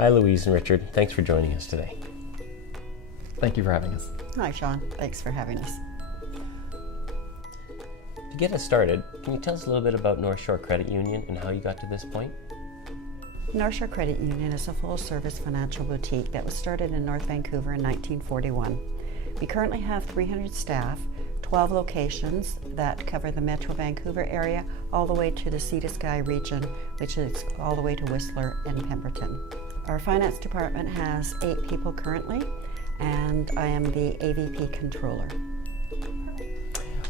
Hi Louise and Richard, thanks for joining us today. Thank you for having us. Hi Sean, thanks for having us. To get us started, can you tell us a little bit about North Shore Credit Union and how you got to this point? North Shore Credit Union is a full-service financial boutique that was started in North Vancouver in 1941. We currently have 300 staff, 12 locations that cover the Metro Vancouver area all the way to the Sea to Sky region, which is all the way to Whistler and Pemberton. Our finance department has 8 people currently, and I am the AVP controller.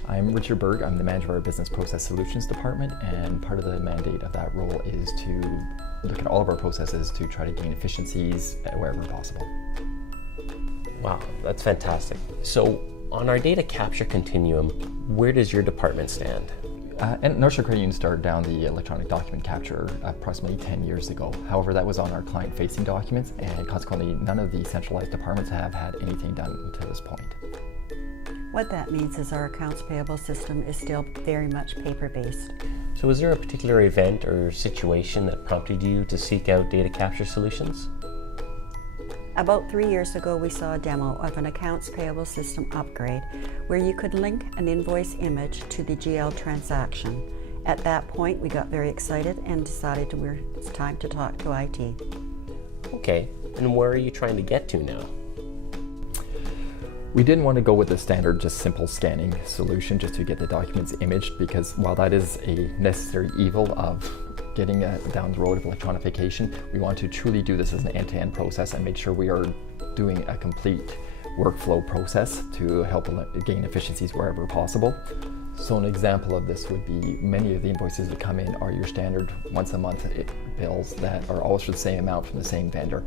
I'm Richard Berg. I'm the manager of our Business Process Solutions department, and part of the mandate of that role is to look at all of our processes to try to gain efficiencies wherever possible. Wow, that's fantastic. So on our data capture continuum, where does your department stand? And North Shore Credit Union started down the electronic document capture approximately 10 years ago. However, that was on our client-facing documents, and consequently, none of the centralized departments have had anything done until this point. What that means is our accounts payable system is still very much paper-based. So was there a particular event or situation that prompted you to seek out data capture solutions? About 3 years ago, we saw a demo of an accounts payable system upgrade where you could link an invoice image to the GL transaction. At that point, we got very excited and decided it's time to talk to IT. Okay, and where are you trying to get to now? We didn't want to go with the standard, just simple scanning solution just to get the documents imaged, because while that is a necessary evil of getting down the road of electronification, we want to truly do this as an end-to-end process and make sure we are doing a complete workflow process to help gain efficiencies wherever possible. So an example of this would be many of the invoices that come in are your standard once a month bills that are always for the same amount from the same vendor.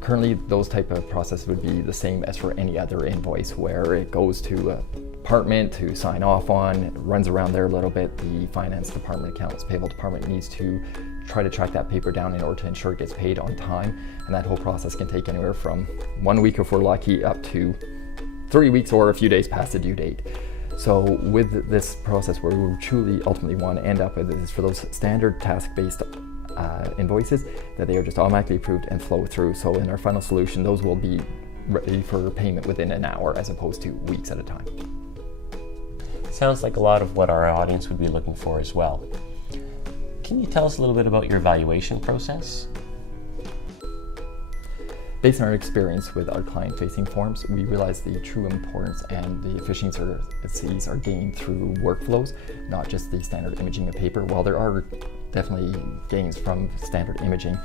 Currently, those type of processes would be the same as for any other invoice, where it goes to a department to sign off on, it runs around there a little bit. The finance department, accounts payable department needs to try to track that paper down in order to ensure it gets paid on time. And that whole process can take anywhere from 1 week if we're lucky up to 3 weeks or a few days past the due date. So with this process, where we truly ultimately want to end up with is for those standard task-based invoices that they are just automatically approved and flow through. So in our final solution, those will be ready for payment within an hour as opposed to weeks at a time. Sounds like a lot of what our audience would be looking for as well. Can you tell us a little bit about your evaluation process? Based on our experience with our client-facing forms, we realized the true importance and the efficiencies are gained through workflows, not just the standard imaging of paper. While there are definitely gains from standard imaging,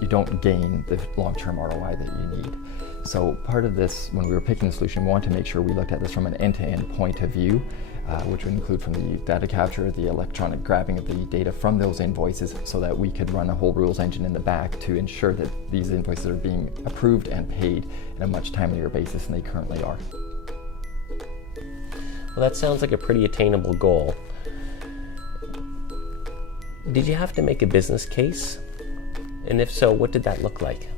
you don't gain the long-term ROI that you need. So part of this, when we were picking the solution, we wanted to make sure we looked at this from an end-to-end point of view, which would include from the data capture, the electronic grabbing of the data from those invoices, so that we could run a whole rules engine in the back to ensure that these invoices are being approved and paid in a much timelier basis than they currently are. Well, that sounds like a pretty attainable goal. Did you have to make a business case? And if so, what did that look like?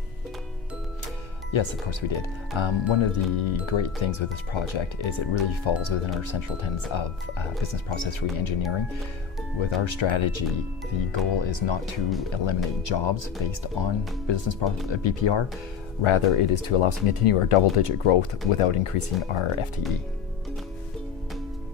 Yes, of course we did. One of the great things with this project is it really falls within our central tenets of business process re-engineering. With our strategy, the goal is not to eliminate jobs based on BPR. Rather, it is to allow us to continue our double-digit growth without increasing our FTE.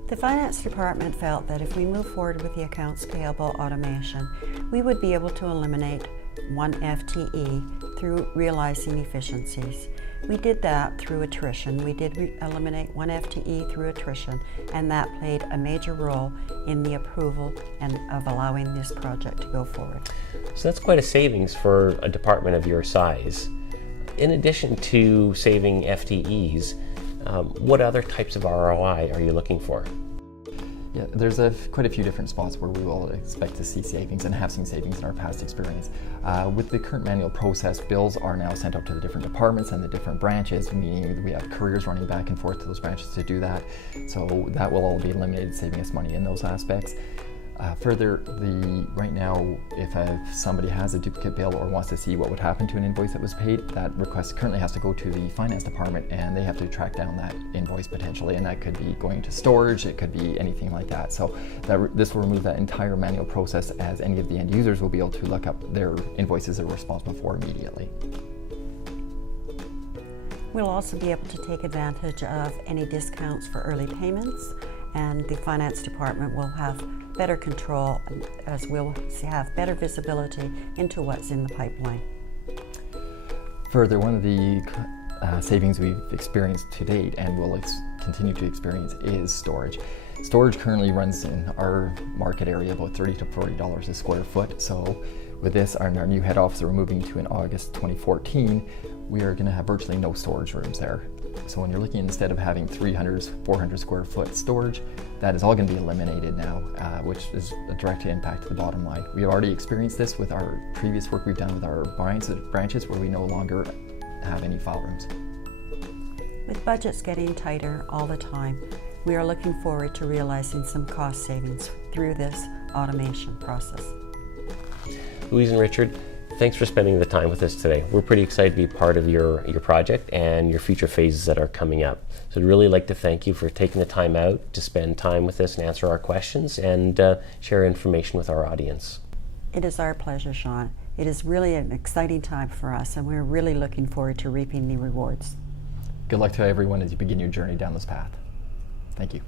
The finance department felt that if we move forward with the accounts payable automation, we would be able to eliminate 1 FTE through realizing efficiencies. We did that through attrition. We did eliminate 1 FTE through attrition, and that played a major role in the approval and of allowing this project to go forward. So that's quite a savings for a department of your size. In addition to saving FTEs, what other types of ROI are you looking for? Yeah, there's quite a few different spots where we will expect to see savings and have seen savings in our past experience. With the current manual process, bills are now sent up to the different departments and the different branches, meaning we have couriers running back and forth to those branches to do that. So that will all be eliminated, saving us money in those aspects. Further, right now, if somebody has a duplicate bill or wants to see what would happen to an invoice that was paid, that request currently has to go to the finance department, and they have to track down that invoice potentially, and that could be going to storage, it could be anything like that. So this will remove that entire manual process, as any of the end users will be able to look up their invoices they're responsible for immediately. We'll also be able to take advantage of any discounts for early payments, and the finance department will have better control, as we'll have better visibility into what's in the pipeline. Further, one of the savings we've experienced to date and will continue to experience is storage. Storage currently runs in our market area about $30 to $40 a square foot. So with this, our new head office that we're moving to in August 2014, we are going to have virtually no storage rooms there. So when you're looking, instead of having 300, 400 square foot storage, that is all going to be eliminated now, which is a direct impact to the bottom line. We've already experienced this with our previous work we've done with our branches, where we no longer have any file rooms. With budgets getting tighter all the time, we are looking forward to realizing some cost savings through this automation process. Louise and Richard, thanks for spending the time with us today. We're pretty excited to be part of your project and your future phases that are coming up. So I'd really like to thank you for taking the time out to spend time with us and answer our questions and share information with our audience. It is our pleasure, Sean. It is really an exciting time for us, and we're really looking forward to reaping the rewards. Good luck to everyone as you begin your journey down this path. Thank you.